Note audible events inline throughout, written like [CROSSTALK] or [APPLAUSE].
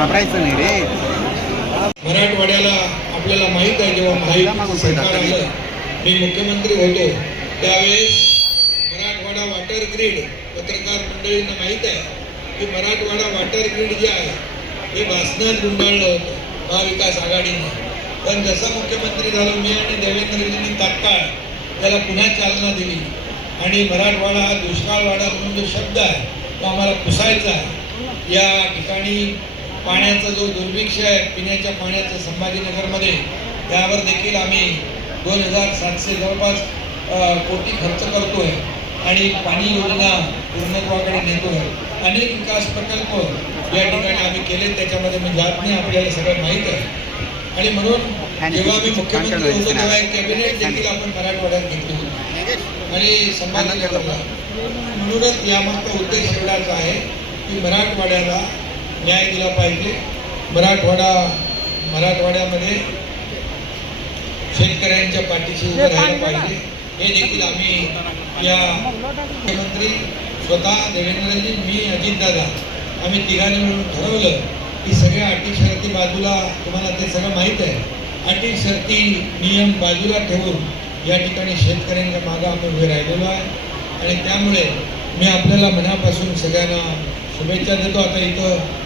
घाबरायचं नाही रे. मराठवाड्याला आपल्याला माहीत आहे जेव्हा महायुतीचं सरकार आलं मी मुख्यमंत्री होतो त्यावेळेस मराठवाडा वॉटर ग्रीड पत्रकार मंडळींना माहीत आहे की मराठवाडा वॉटर ग्रीड जे आहे हे भासण्यात गुंडाळलं होतं महाविकास आघाडीने. पण जसा मुख्यमंत्री झालो मी आणि देवेंद्रजींनी तात्काळ त्याला पुन्हा चालना दिली. आणि मराठवाडा हा दुष्काळवाडा म्हणून जो शब्द आहे तो आम्हाला पुसायचा आहे. या ठिकाणी पाण्याचा जो दुर्भिक्ष आहे पिण्याच्या पाण्याचं संभाजीनगरमध्ये त्यावर देखील आम्ही दोन हजार सातशे जवळपास कोटी खर्च करतोय आणि पाणी योजना पूर्णत्वाकडे नेतोय. अनेक विकास प्रकल्प या ठिकाणी आम्ही केले त्याच्यामध्ये मी जात नाही आपल्याला सगळं माहीत आहे. आणि म्हणून जेव्हा मी मुख्यमंत्री होतो तेव्हा एक कॅबिनेट देखील आपण मराठवाड्यात घेतली होती. आणि संभाजीनगरला म्हणूनच यामागचा उद्देश एवढाच आहे की मराठवाड्याला न्याय दिला पाहिजे. मराठवाडा मराठवाड्यामध्ये शेतकऱ्यांच्या पाठीशी उभं राहिलं पाहिजे. हे देखील आम्ही या मुख्यमंत्री स्वतः देवेंद्रजी मी अजितदादा आम्ही तिघांनी मिळून ठरवलं की सगळ्या अटी शर्ती बाजूला तुम्हाला ते सगळं माहीत आहे. अटी शर्ती नियम बाजूला ठेवून या ठिकाणी शेतकऱ्यांच्या मागं आम्ही उभे राहिलेलो आहे. आणि त्यामुळे मी आपल्याला मनापासून सगळ्यांना शुभेच्छा देतो. आता इथं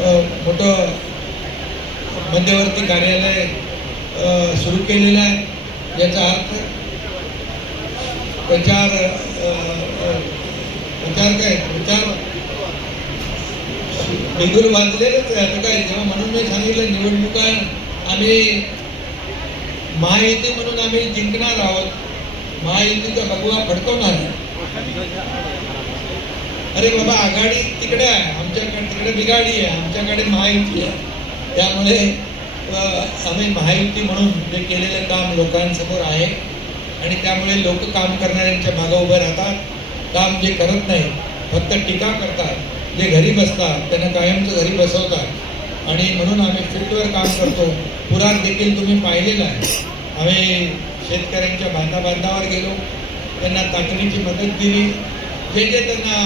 मोठं मध्यवर्ती कार्यालय सुरू केलेलं आहे. याचा अर्थ प्रचार प्रचार काय? प्रचार बिलकुल वाजलेलंच आहे. आता काय? जेव्हा म्हणून मी सांगितलं निवडणुका आम्ही महायुती म्हणून आम्ही जिंकणार आहोत. महायुतीचा भगवा फडकवणार अरे बाबा आघाडी तिकडे आहे. आमच्याकडे तिकडे बिघाडी आहे. आमच्याकडे महायुती आहे. त्यामुळे आम्ही महायुती म्हणून जे केलेलं काम लोकांसमोर आहे आणि त्यामुळे लोक काम करणाऱ्यांच्या मागं उभे राहतात. काम जे करत नाही फक्त टीका करतात. जे घरी बसतात त्यांना कायमचं घरी बसवतात. आणि म्हणून आम्ही फील्डवर काम करतो. पुरात देखील तुम्ही पाहिलेलं आहे. आम्ही शेतकऱ्यांच्या बांधा बांधावर गेलो. त्यांना तातडीची मदत दिली. जे जे त्यांना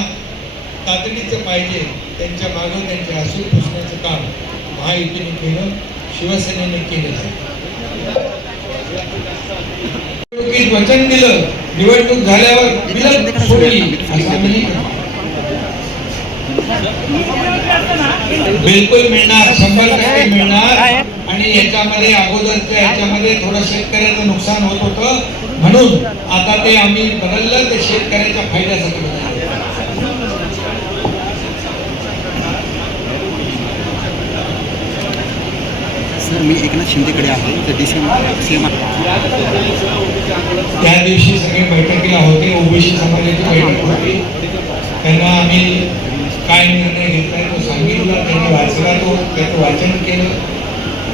तातडीचं पाहिजे त्यांच्या मागं त्यांचे हसून पुसण्याचं काम महायुतीने केलं शिवसेनेने केलेलं आहे. निवडणुकीत वचन दिलं निवडणूक झाल्यावर सोडली बिलकुल मिळणार शंभर टक्के मिळणार. आणि याच्यामध्ये अगोदरच्या याच्यामध्ये थोडं शेतकऱ्याचं नुकसान होत होतं. म्हणून आता ते आम्ही बदललं ते शेतकऱ्याच्या फायद्यासाठी बदललं सर मी एकनाथ शिंदेकडे आहे तर डी सी सीएम त्या दिवशी सगळे बैठकीला होते ओबीसी समाजाची बैठक होती. त्यांना आम्ही काय निर्णय घेतला तो सांगितला त्यांनी वाचला तो त्याचं वाचन केलं.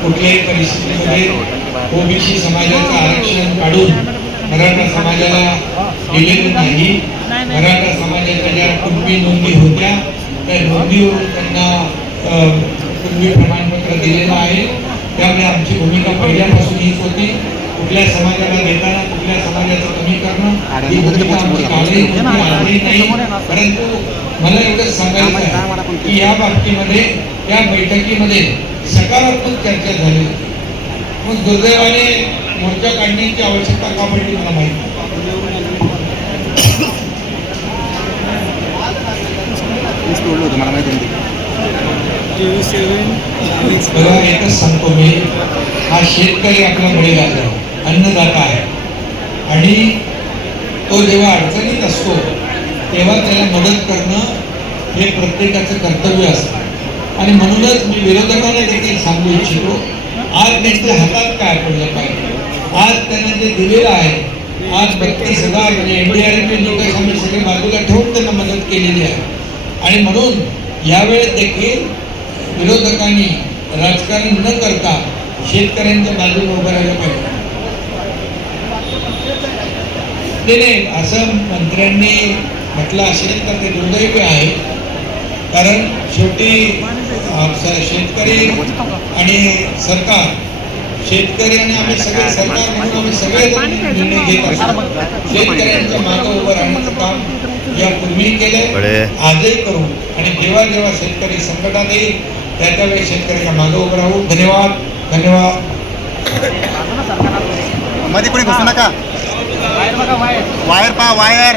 कुठल्याही परिस्थितीमध्ये ओबीसी समाजाचं आरक्षण काढून मराठा समाजाला दिलेलं नाही. मराठा समाजाच्या ज्या कुटुंबी नोंदी होत्या त्या नोंदीवरून त्यांना कुटुंबी प्रमाणपत्र दिलेलं आहे. त्यामुळे आमची भूमिका पहिल्यापासून हीच होती. कुठल्या समाजाला देताना कुठल्या समाजाचं कमी करणं परंतु मला एवढंच सांगायचं आहे की या बाबतीमध्ये या बैठकीमध्ये सकारात्मक चर्चा झाली होती. मग दुर्दैवाने मोर्चा काढण्याची आवश्यकता का पडली मला माहिती [COUGHS] मला माहिती नाही मला एकच सांगतो मी हा शेतकरी आपला बळीराजा जातो अन्नदाता आहे. आणि तो जेव्हा अडचणीत असतो तेव्हा त्याला मदत करणं हे प्रत्येकाचं कर्तव्य असतं. आणि म्हणूनच मी विरोधकांना देखील सांगू इच्छितो आज त्यांच्या हातात काय पडलं पाहिजे? आज त्यांना जे दिलेलं आहे आज बत्तीस हजार म्हणजे एनडीआरएफ निकष आम्ही सगळे बाजूला ठेवून त्यांना मदत केलेली आहे. आणि म्हणून यावेळेस देखील विरोधकांनी राजकारण न करता शेतकऱ्यांच्या बाजूने उभं राहिलं पाहिजे. नाही असं मंत्र्यांनी म्हटलं असेल तर ते दुर्दैवी आहे. कारण शेवटी शेतकरी आणि सरकार शेतकरी आणि आम्ही सगळे सरकार म्हणून आम्ही सगळे निर्णय घेत असतो. शेतकऱ्यांच्या मागं उभं राहण्याचं काम यापूर्वी केलंय बळे. आजही करू. आणि जेव्हा जेव्हा शेतकरी संकटात येईल त्या त्यावेळेस शेतकऱ्याच्या मागे उभं राहू. धन्यवाद. धन्यवाद. मध्ये कोणी घुसू नका. वायर पा वायर.